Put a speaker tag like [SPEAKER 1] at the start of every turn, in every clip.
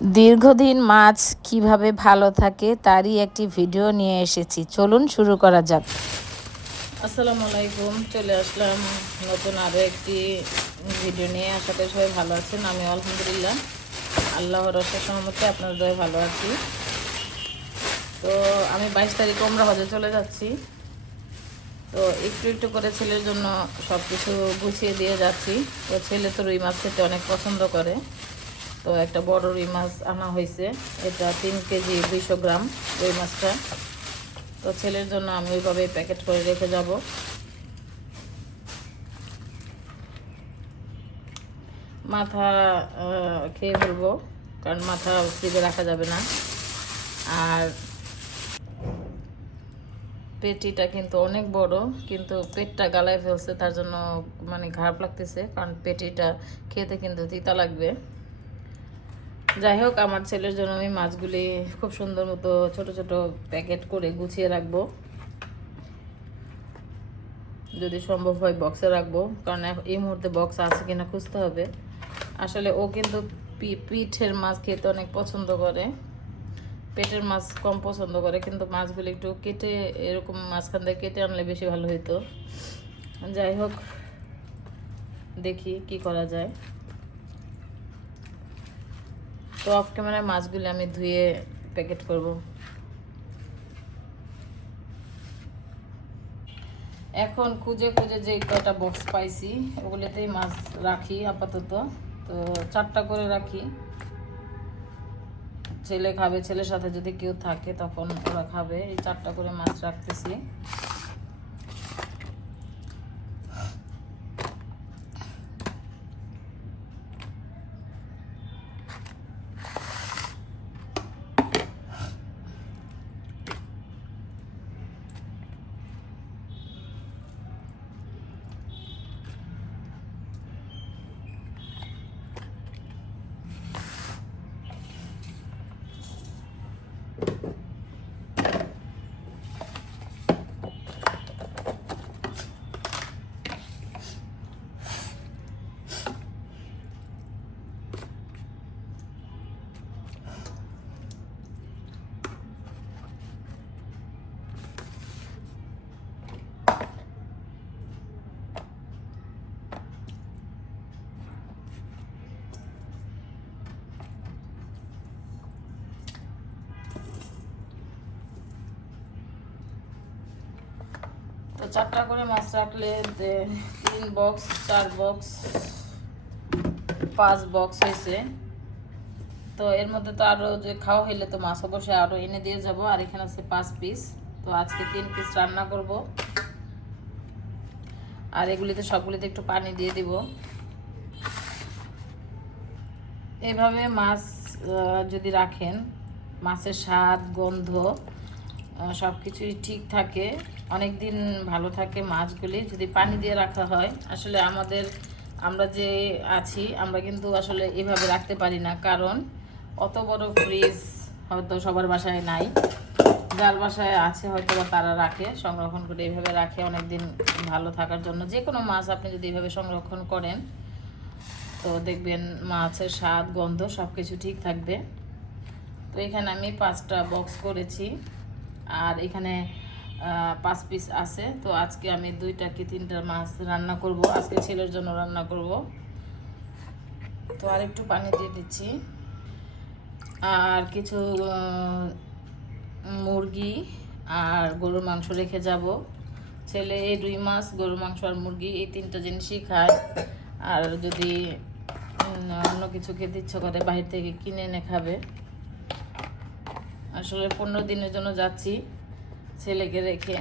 [SPEAKER 1] দীর্ঘদিন মাছ কীভাবে ভালো থাকে তারই একটি ভিডিও নিয়ে এসেছি। চলুন শুরু করা যাক। আসসালামু আলাইকুম, চলে আসলাম নতুন আরও একটি ভিডিও নিয়ে। করি সবাই ভালো আছেন আমি আলহামদুলিল্লাহ। আল্লাহ রসের সহমতে আপনার সবাই ভালো আছি। তো আমি বাইশ তারিখ ওমরা হজে চলে যাচ্ছি। তো একটু একটু করে ছেলের জন্য সব কিছু গুছিয়ে দিয়ে যাচ্ছি। তো ছেলে তো রুই মাছ খেতে অনেক পছন্দ করে। তো একটা বড় রুই মাছ আনা হয়েছে। এটা তিন কেজি দুইশো গ্রাম রুই মাছটা। তো ছেলের জন্য আমি ওইভাবে প্যাকেট করে রেখে যাব। মাথা খেয়ে ফেলব, কারণ মাথা ফ্রিজে রাখা যাবে না। আর পেটিটা কিন্তু অনেক বড়, কিন্তু পেটটা গালায় ফেলছে, তার জন্য মানে খারাপ লাগতেছে, কারণ পেটিটা খেতে কিন্তু তিতা লাগবে। যাই হোক, আমার ছেলের জন্য আমি মাছগুলি খুব সুন্দর মতো ছোট ছোট প্যাকেট করে গুছিয়ে রাখব। যদি সম্ভব হয় বক্সে রাখব। কারণ এই মুহূর্তে বক্স আছে কিনা খুঁজতে হবে। আসলে ও কিন্তু পিঠের মাছ খেতে অনেক পছন্দ করে। পেটের মাছ কম পছন্দ করে, কিন্তু মাছগুলি একটু কেটে, এরকম মাঝখান থেকে কেটে আনলে বেশি ভালো হতো যাই হোক, দেখি কি করা যায়। তো অফ ক্যামেরায় মাছগুলি আমি ধুয়ে প্যাকেট করব। এখন খুঁজে খুঁজে যে কয়টা বক্স পাইছি, ওগুলোতেই মাছ রাখি আপাতত। তো চারটা করে রাখি। ছেলে খাবে, ছেলের সাথে যদি কেউ থাকে তখন ওরা খাবে। এই চারটা করে মাছ রাখতেছি। তো চারটা করে মাছ রাখলে তিন বক্স চার বক্স পাঁচ বক্স হয়েছে। তো এর মধ্যে তো আরও যে খাওয়া হইলে তো মাছ অবশ্যই আরও এনে দিয়ে যাব। আর এখানে আছে পাঁচ পিস তো আজকে তিন পিস রান্না করব। আর এগুলিতে সবগুলিতে একটু পানি দিয়ে দিব। এভাবে মাছ যদি রাখেন, মাছের স্বাদ, গন্ধ সব কিছুই ঠিক থাকে। অনেক দিন ভালো থাকে মাছগুলি, যদি পানি দিয়ে রাখা হয়। আসলে আমাদের, আমরা যে আছি, আমরা কিন্তু আসলে এভাবে রাখতে পারি না। কারণ অত বড় ফ্রিজ হয়তো সবার বাসায় নাই। যার বাসায় আছে হয়তো বা তারা রাখে, সংরক্ষণ করে এইভাবে রাখে অনেক দিন ভালো থাকার জন্য। যে কোনো মাছ আপনি যদি এইভাবে সংরক্ষণ করেন, তো দেখবেন মাছের স্বাদ, গন্ধ সব কিছু ঠিক থাকবে। তো এখানে আমি পাঁচটা বক্স করেছি। আর এখানে পাঁচ পিস আছে। তো আজকে আমি দুইটা কি তিনটা মাছ রান্না করব, আজকে ছেলের জন্য রান্না করব। তো আর একটু পানি দিয়ে দিচ্ছি। আর কিছু মুরগি আর গরুর মাংস রেখে যাব। ছেলে এই রুই মাছ, গরুর মাংস আর মুরগি, এই তিনটা জিনিসই খায়। আর যদি অন্য কিছু খেতে ইচ্ছে করে বাইরে থেকে কিনে এনে খাবে। আসলে পনেরো দিনের জন্য যাচ্ছি। ছেলেকে রেখে।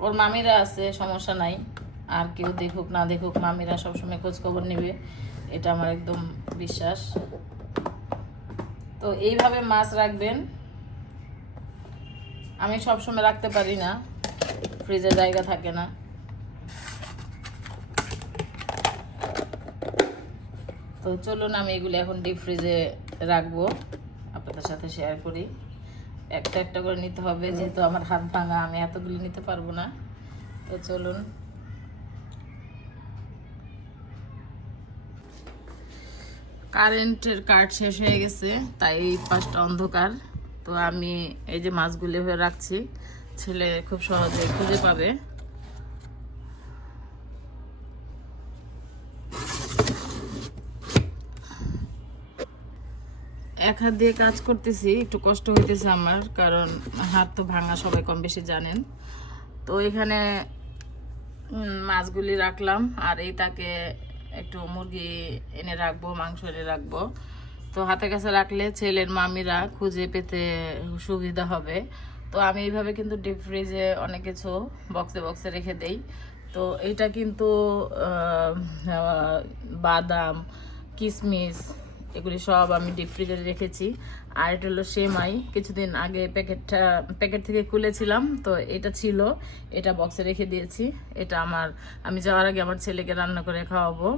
[SPEAKER 1] ওর মামিরা আছে, সমস্যা নাই। আর কেউ দেখুক, না দেখুক, মামিরা সবসময় খোঁজ খবর নেবে। এটা আমার একদম বিশ্বাস। তো এইভাবে মাছ রাখবেন। আমি সবসময় রাখতে পারি না। ফ্রিজে জায়গা থাকে না। তো চলুন, আমি এগুলো এখন ডিপ ফ্রিজে রাখব। আপনাদের সাথে শেয়ার করি। একটা একটা করে নিতে হবে যেহেতু আমার হাত ভাঙা আমি এতগুলো নিতে পারব না। তো চলুন। কারেন্টের কার্ড শেষ হয়ে গেছে তাই এই পাশটা অন্ধকার। তো আমি এই যে মাছগুলি হয়ে রাখছি ছেলে খুব সহজে খুঁজে পাবে। এক হাত দিয়ে কাজ করতেছি, একটু কষ্ট হইতেছে আমার, কারণ হাত তো ভাঙা সবাই কম বেশি জানেন। তো এখানে মাছগুলি রাখলাম, আর এই তাকে একটু মুরগি এনে রাখব, মাংস এনে রাখব। তো হাতের কাছে রাখলে ছেলের মামিরা খুঁজে পেতে সুবিধা হবে। তো আমি এইভাবে কিন্তু ডিপ ফ্রিজে অনেক কিছু বক্সে বক্সে রেখে দেই। তো এটা কিন্তু বাদাম কিশমিশ এগুলি সব আমি ডিপ ফ্রিজে রেখেছি। আর এটা হলো সেমাই। কিছুদিন আগে প্যাকেটটা, প্যাকেট থেকে খুলেছিলাম, তো এটা ছিল। এটা বক্সে রেখে দিয়েছি। এটা আমার, আমি যাওয়ার আগে আমার ছেলেকে রান্না করে খাওয়াবো।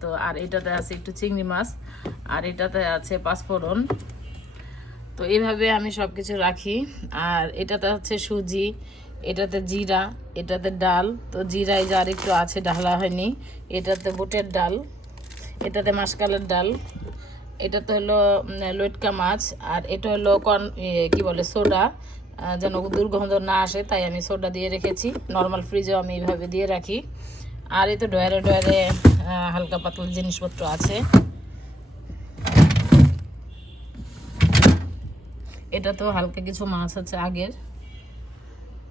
[SPEAKER 1] তো আর এটাতে আছে একটু চিংড়ি মাছ, আর এটাতে আছে পাঁচফোড়ন। তো এইভাবে আমি সব কিছু রাখি। আর এটাতে হচ্ছে সুজি, এটাতে জিরা, এটাতে ডাল। তো জিরায় যার একটু আছে, ঢালা হয়নি। এটাতে বুটের ডাল, এটাতে মাসকালের ডাল। এটাতে হলো উম, লটকা মাছ আর এটা হলো কন কি বলে সোডা। যেন দুর্গন্ধ না আসে তাই আমি সোডা দিয়ে রেখেছি। নর্মাল ফ্রিজেও আমি এইভাবে দিয়ে রাখি। আর এই তো ডয়ারে ডয়ারে হালকা পাতলা জিনিসপত্র আছে। এটা তো হালকা কিছু মাছ আছে আগের।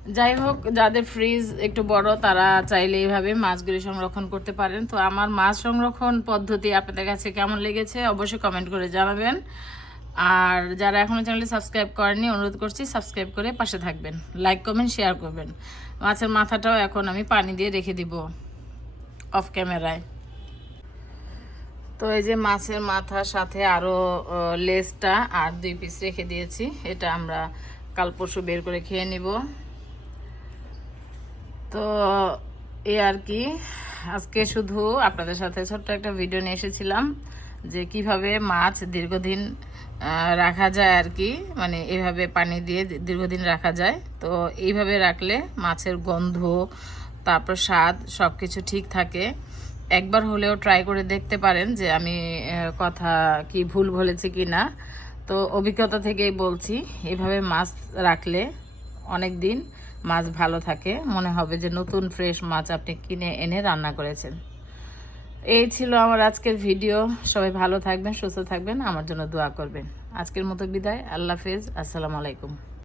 [SPEAKER 1] যাই হোক, যাদের ফ্রিজ একটু বড়, তারা চাইলে এইভাবে মাছগুলি সংরক্ষণ করতে পারেন। তো আমার মাছ সংরক্ষণ পদ্ধতি আপনাদের কাছে কেমন লেগেছে অবশ্যই কমেন্ট করে জানাবেন। আর যারা এখনও চ্যানেলটি সাবস্ক্রাইব করেনি অনুরোধ করছি সাবস্ক্রাইব করে পাশে থাকবেন। লাইক কমেন্ট শেয়ার করবেন। মাছের মাথাটাও এখন আমি পানি দিয়ে রেখে দিব অফ ক্যামেরায় তো এই যে মাছের মাথার সাথে আরও লেসটা আর দুই পিস রেখে দিয়েছি। এটা আমরা কাল পরশু বের করে খেয়ে নিব। তো এই আর কি, আজকে শুধু আপনাদের সাথে ছোট্ট একটা ভিডিও নিয়ে এসেছিলাম যে কীভাবে মাছ দীর্ঘদিন রাখা যায় আর কি মানে এভাবে পানি দিয়ে দীর্ঘদিন রাখা যায়। তো এইভাবে রাখলে মাছের গন্ধ, তারপর স্বাদ সব কিছু ঠিক থাকে। একবার হলেও ট্রাই করে দেখতে পারেন যে আমি কথা কি ভুল বলেছি কি না তো অভিজ্ঞতা থেকেই বলছি, এভাবে মাছ রাখলে অনেক দিন মাছ ভালো থাকে। মনে হবে যে নতুন ফ্রেশ মাছ আপনি কিনে এনে রান্না করেছেন। এই ছিল আমার আজকের ভিডিও। সবাই ভালো থাকবেন, সুস্থ থাকবেন। আমার জন্য দোয়া করবেন। আজকের মতো বিদায়। আল্লাহ হাফেজ। আসসালামু আলাইকুম।